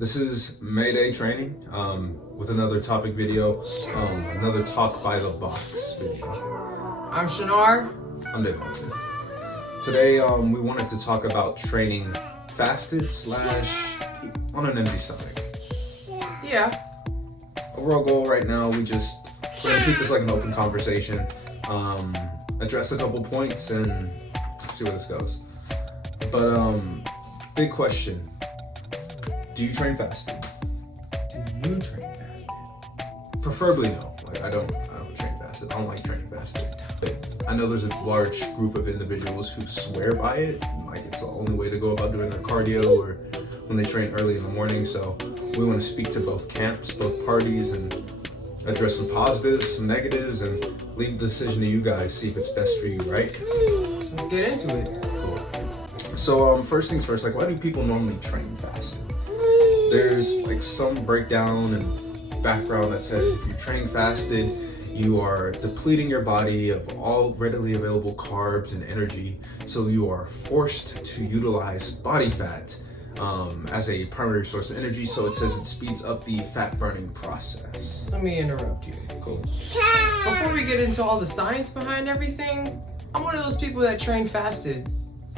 This is Mayday Training with another topic video, another Talk by the Box video. I'm Shanar. I'm Dave Martin. Today we wanted to talk about training fasted / on an empty stomach. Yeah. Overall goal right now, we're gonna keep this like an open conversation, address a couple points and see where this goes. But big question. Do you train fasted? Do you train fasted? Preferably no. Like I don't train fasted. I don't like training fasted. But I know there's a large group of individuals who swear by it. Like it's the only way to go about doing their cardio or when they train early in the morning. So we want to speak to both camps, both parties, and address some positives, some negatives, and leave the decision to you guys. See if it's best for you, right? Let's get into it. Cool. So first things first, like why do people normally train fasted? There's like some breakdown and background that says if you train fasted, you are depleting your body of all readily available carbs and energy, so you are forced to utilize body fat as a primary source of energy. So it says it speeds up the fat burning process. Let me interrupt you. Cool. Before we get into all the science behind everything, I'm one of those people that train fasted,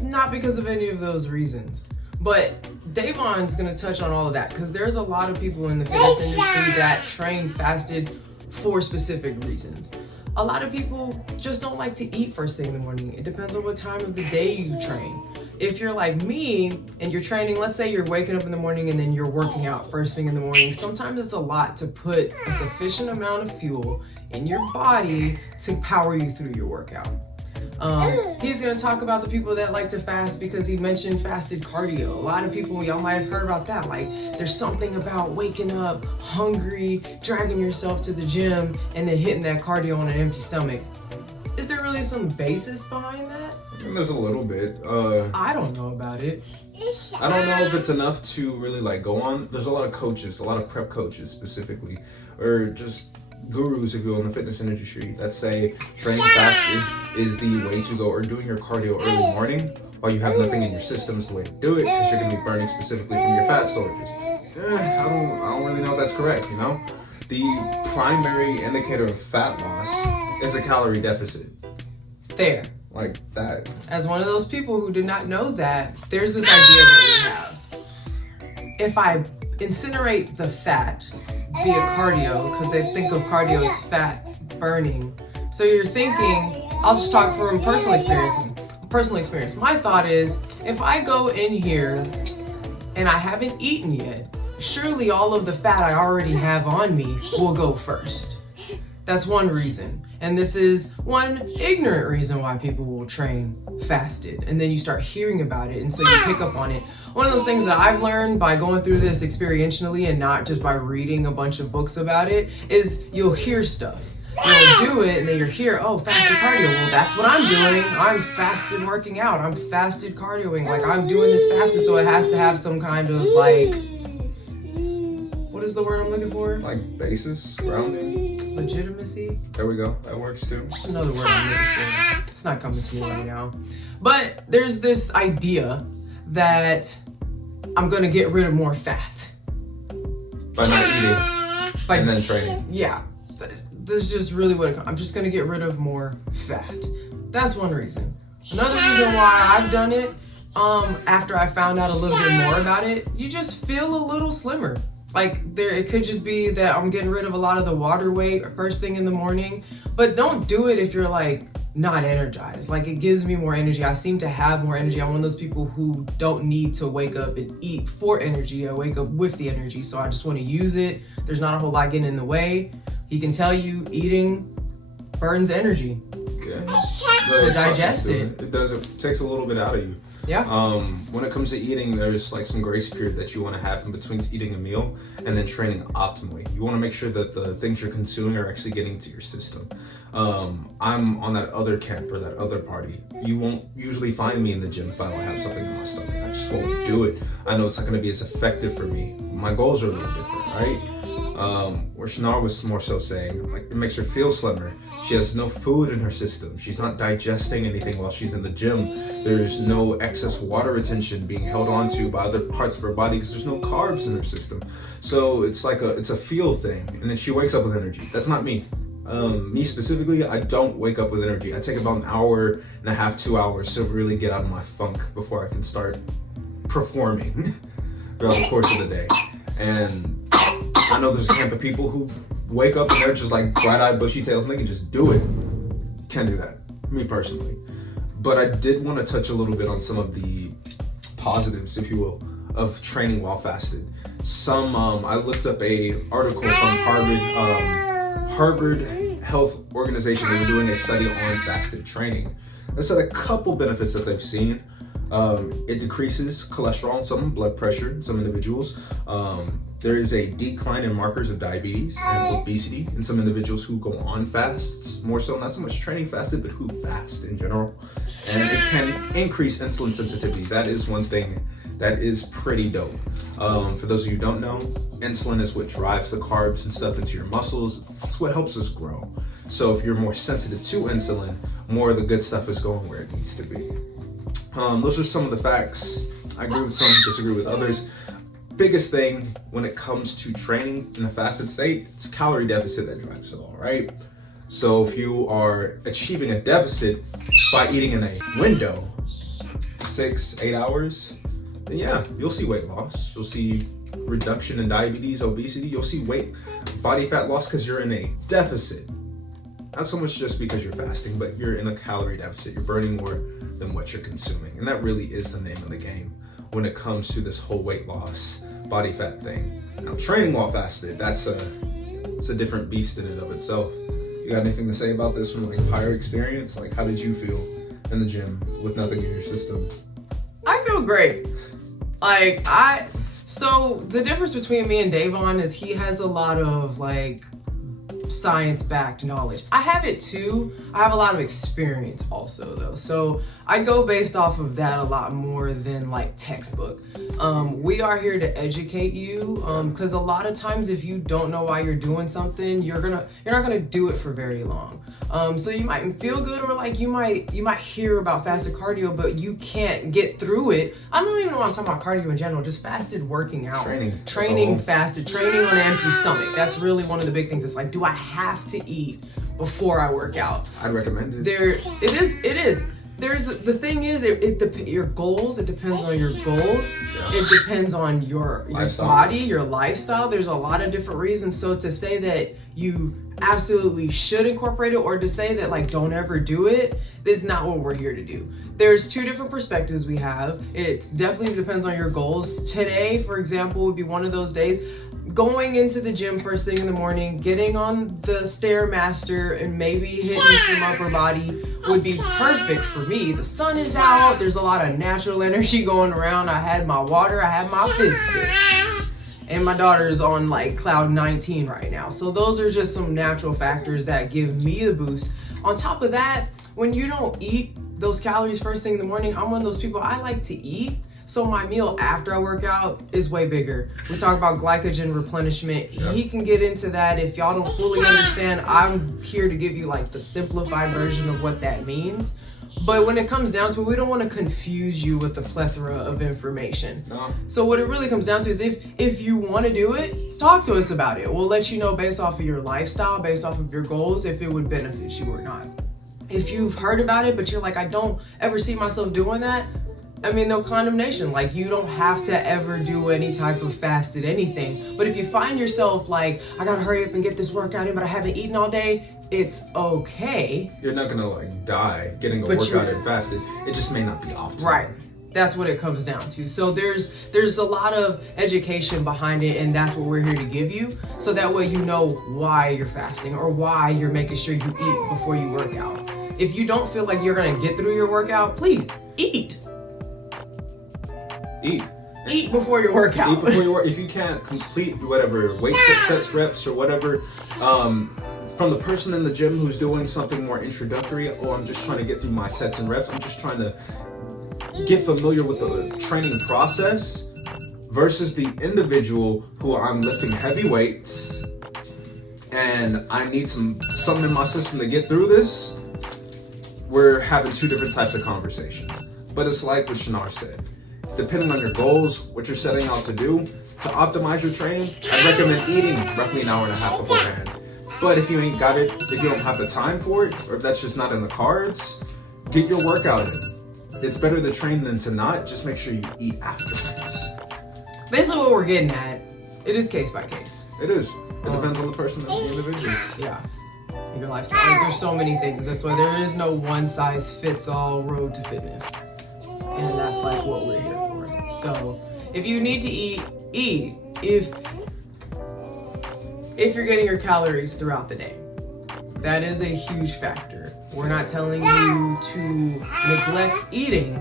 not because of any of those reasons. But Davon's gonna touch on all of that because there's a lot of people in the fitness industry that train fasted for specific reasons. A lot of people just don't like to eat first thing in the morning. It depends on what time of the day you train. If you're like me and you're training, let's say you're waking up in the morning and then you're working out first thing in the morning, sometimes it's a lot to put a sufficient amount of fuel in your body to power you through your workout. He's going to talk about the people that like to fast because he mentioned fasted cardio. A lot of people, y'all might have heard about that. Like there's something about waking up hungry, dragging yourself to the gym, and then hitting that cardio on an empty stomach. Is there really some basis behind that? I think there's a little bit. I don't know about it. I don't know if it's enough to really like go on. There's a lot of coaches, a lot of prep coaches specifically, or just gurus, if you will, in the fitness industry that say training fasted is the way to go, or doing your cardio early morning while you have nothing in your system is the way to do it because you're going to be burning specifically from your fat storages. I don't really know if that's correct, you know? The primary indicator of fat loss is a calorie deficit. There. Like that. As one of those people who did not know that, there's this idea that we have. If I incinerate the fat via cardio, because they think of cardio as fat burning. So you're thinking, I'll just talk from personal experience. My thought is, if I go in here and I haven't eaten yet, surely all of the fat I already have on me will go first. That's one reason. And this is one ignorant reason why people will train fasted. And then you start hearing about it, and so you pick up on it. One of those things that I've learned by going through this experientially and not just by reading a bunch of books about it is you'll hear stuff. You'll do it and then you'll hear, oh, fasted cardio. Well, that's what I'm doing. I'm fasted working out. I'm fasted cardioing. Like I'm doing this fasted, so it has to have some kind of like, what is the word I'm looking for? Like basis, grounding. Legitimacy. There we go. That works too. That's another word I'm looking for. It's not coming to me right now. But there's this idea that I'm gonna get rid of more fat. By not eating. And then training. Yeah. This is just really what it comes. I'm just gonna get rid of more fat. That's one reason. Another reason why I've done it, after I found out a little bit more about it, you just feel a little slimmer. Like it could just be that I'm getting rid of a lot of the water weight first thing in the morning, but don't do it if you're like not energized. Like it gives me more energy. I seem to have more energy. I'm one of those people who don't need to wake up and eat for energy. I wake up with the energy, so I just want to use it. There's not a whole lot getting in the way. He can tell you eating burns energy. Yeah. To digest it. It does. It takes a little bit out of you. Yeah. When it comes to eating, there's like some grace period that you want to have in between eating a meal and then training optimally. You want to make sure that the things you're consuming are actually getting to your system. I'm on that other camp or that other party. You won't usually find me in the gym if I don't have something in my stomach. I just won't do it. I know it's not going to be as effective for me. My goals are a little different, right? Where Shannara was more so saying, like, it makes her feel slimmer. She has no food in her system. She's not digesting anything while she's in the gym. There's no excess water retention being held onto by other parts of her body because there's no carbs in her system. So it's a feel thing. And then she wakes up with energy. That's not me. Me specifically, I don't wake up with energy. I take about an hour and a half, 2 hours to really get out of my funk before I can start performing throughout the course of the day. And I know there's a camp of people who wake up and they're just like bright-eyed, bushy-tails, and they can just do it. Can't do that, me personally. But I did want to touch a little bit on some of the positives, if you will, of training while fasted. I looked up a article from Harvard Health Organization. They were doing a study on fasted training. They said a couple benefits that they've seen. It decreases cholesterol in some, blood pressure in some individuals. There is a decline in markers of diabetes and obesity in some individuals who go on fasts, more so not so much training fasted, but who fast in general. And it can increase insulin sensitivity. That is one thing that is pretty dope. For those of you who don't know, insulin is what drives the carbs and stuff into your muscles. It's what helps us grow. So if you're more sensitive to insulin, more of the good stuff is going where it needs to be. Those are some of the facts. I agree with some, disagree with others. Biggest thing when it comes to training in a fasted state, it's calorie deficit that drives it all, right? So if you are achieving a deficit by eating in a window, 6-8 hours, then yeah, you'll see weight loss. You'll see reduction in diabetes, obesity. You'll see body fat loss because you're in a deficit. Not so much just because you're fasting, but you're in a calorie deficit. You're burning more than what you're consuming. And that really is the name of the game when it comes to this whole weight loss, body fat thing. Now, training while fasted, it's a different beast in and of itself. You got anything to say about this from like prior experience? Like, how did you feel in the gym with nothing in your system? I feel great. So the difference between me and Davon is he has a lot of like science-backed knowledge. I have it too. I have a lot of experience also though. So I go based off of that a lot more than like textbook. We are here to educate you because a lot of times if you don't know why you're doing something, you're not gonna do it for very long. So you might feel good or like you might hear about fasted cardio, but you can't get through it. I don't even know what I'm talking about cardio in general, just fasted working out. Training fasted, training on an empty stomach. That's really one of the big things. It's like, do I have to eat before I work out? I'd recommend it. It is. The thing is, your goals, it depends on your goals. Yeah. It depends on your body, your lifestyle. There's a lot of different reasons. So to say that you absolutely should incorporate it or to say that like don't ever do it, that's not what we're here to do. There's two different perspectives we have. It definitely depends on your goals. Today, for example, would be one of those days. Going into the gym first thing in the morning, getting on the Stairmaster and maybe hitting some upper body would be perfect for me. The sun is out, there's a lot of natural energy going around. I had my water, I had my fizz sticks. And my daughter's on like cloud 19 right now. So those are just some natural factors that give me the boost. On top of that, when you don't eat those calories first thing in the morning, I'm one of those people, I like to eat. So my meal after I work out is way bigger. We talk about glycogen replenishment. Yep. He can get into that. If y'all don't fully understand, I'm here to give you like the simplified version of what that means. But when it comes down to it, we don't want to confuse you with the plethora of information. No. So what it really comes down to is if you want to do it, talk to us about it. We'll let you know based off of your lifestyle, based off of your goals, if it would benefit you or not. If you've heard about it, but you're like, I don't ever see myself doing that, I mean, no condemnation. Like, you don't have to ever do any type of fasted anything. But if you find yourself like, I gotta hurry up and get this workout in, but I haven't eaten all day, it's okay. You're not gonna like die getting a workout in fasted. It just may not be optimal. Right. That's what it comes down to. So there's a lot of education behind it, and that's what we're here to give you. So that way you know why you're fasting or why you're making sure you eat before you work out. If you don't feel like you're gonna get through your workout, please eat. Eat before your workout. Eat before your work. If you can't complete whatever weight sets, reps, or whatever, from the person in the gym who's doing something more introductory, or I'm just trying to get through my sets and reps, I'm just trying to get familiar with the training process, versus the individual who I'm lifting heavy weights, and I need something in my system to get through this, we're having two different types of conversations. But it's like what Shanar said. Depending on your goals, what you're setting out to do, to optimize your training, I recommend eating roughly an hour and a half beforehand. But if you ain't got it, if you don't have the time for it, or if that's just not in the cards, get your workout in. It's better to train than to not. Just make sure you eat afterwards. Basically what we're getting at, it is case by case. It is. It depends on the person and the individual. Yeah. Your lifestyle. Like, there's so many things. That's why there is no one size fits all road to fitness. And that's like what we're here for. So if you need to eat, eat. If you're getting your calories throughout the day, that is a huge factor. We're not telling you to neglect eating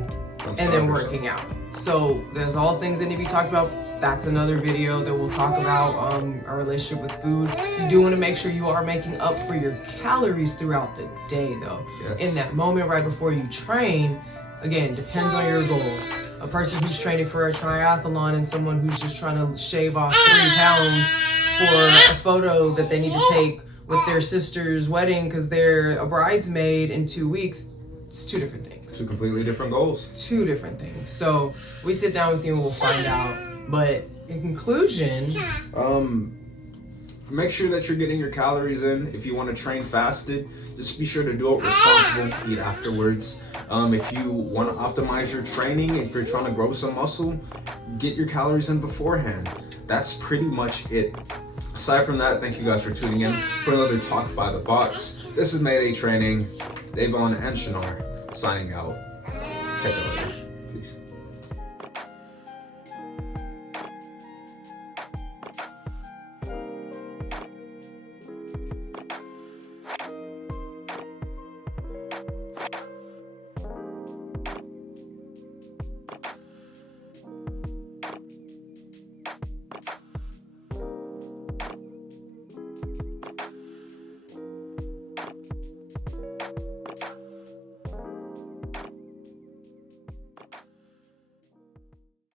and then working out. So there's all things that need to be talked about. That's another video that we'll talk about our relationship with food. You do want to make sure you are making up for your calories throughout the day though. Yes. In that moment right before you train, again, depends on your goals. A person who's training for a triathlon and someone who's just trying to shave off 3 pounds for a photo that they need to take with their sister's wedding because they're a bridesmaid in 2 weeks, it's two different things. Two completely different goals. Two different things. So we sit down with you and we'll find out. But in conclusion, make sure that you're getting your calories in. If you want to train fasted, just be sure to do it responsible. Eat afterwards. If you want to optimize your training, if you're trying to grow some muscle, get your calories in beforehand. That's pretty much it. Aside from that, thank you guys for tuning in for another Talk by the Box. This is Mayday Training. Davon and Shanar signing out. Catch you later.